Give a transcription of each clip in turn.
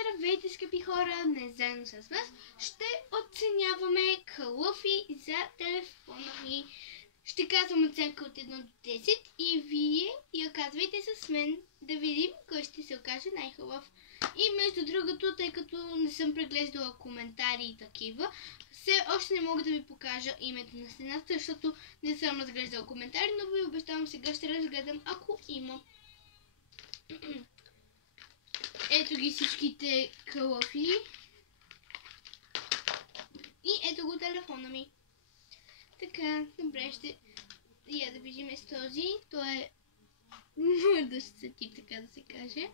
Здравейте, скъпи хора! Днес заедно с вас ще оценяваме калъфи за телефона ви. Ще казвам оценка от 1 до 10 и вие я казвайте с мен да видим кой ще се окаже най-хубав. И между другото, тъй като не съм преглеждала коментари и такива, все още не мога да ви покажа името на стената, защото не съм разглеждала коментари, но ви обещавам сега ще разгледам, ако има. Ето ги всичките калъфи. И ето го телефона ми. Така, добре, ще я да видим с този. Той е мърдащ се тип, така да се каже.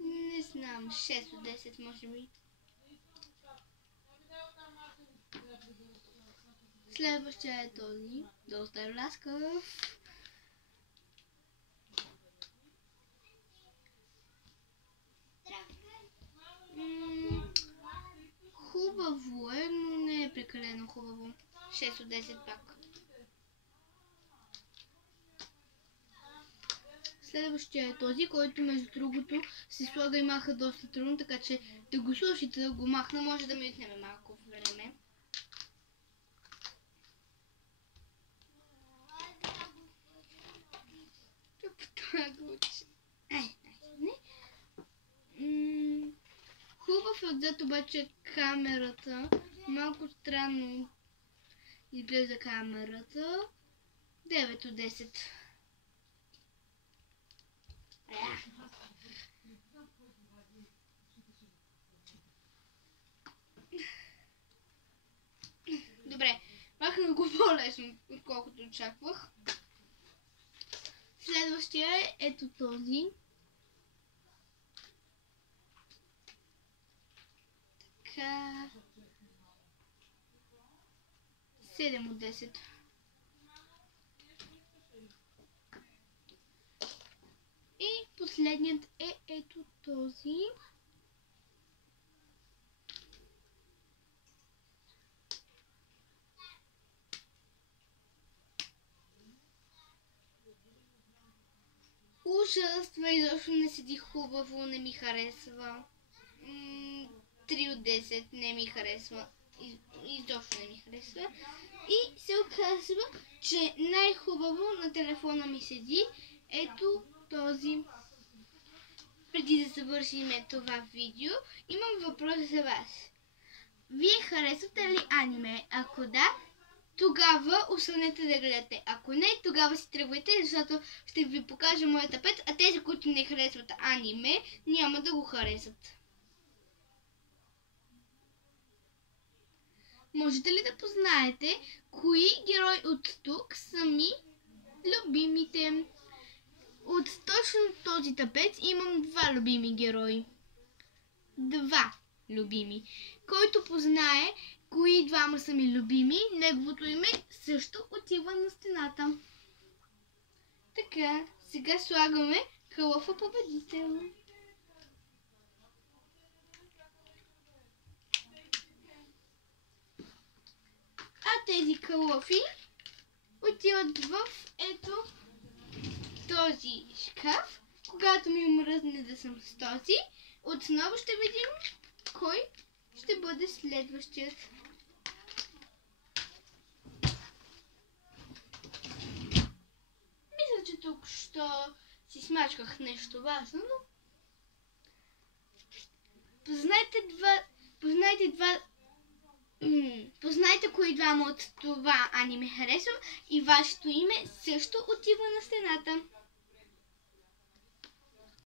Не знам, 6 от 10 може би. Следващия е този. Доста е ляскав. Хубаво е, но не е прекалено хубаво. 6 от 10 пак. Следващия е този, който между другото се слага и маха доста трудно, така че да го слушате да го махна, може да ми отнеме малко време. Хубав е отзад, обаче камерата. Малко странно изглежда камерата. 9 от 10. Добре, махна го по-лесно, отколкото очаквах. Следващия е ето този. Така. 7 от 10. И последният е ето този. Ужас, това изобщо не седи хубаво, не ми харесва. 3 от 10 не ми харесва. Изобщо не ми харесва. И се оказва, че най-хубаво на телефона ми седи ето този. Преди да завършим това видео, имам въпрос за вас. Вие харесвате ли аниме? Ако да, тогава останете да гледате. Ако не, тогава си тръгвайте, защото ще ви покажа моята пет, а тези, които не харесват аниме, няма да го харесат. Можете ли да познаете кои герои от тук са ми любимите? От точно този тапет имам 2 любими герои. 2 любими. Който познае кои двама са ми любими, неговото име също отива на стената. Така, сега слагаме калъфа победител. А тези калъфи отиват в ето този шкаф. Когато ми мръзне да съм с този, отново ще видим кой ще бъде следващият. Мисля, че тук що си смачках нещо важно, но познайте кои двама от това аниме харесвам и вашето име също отива на стената.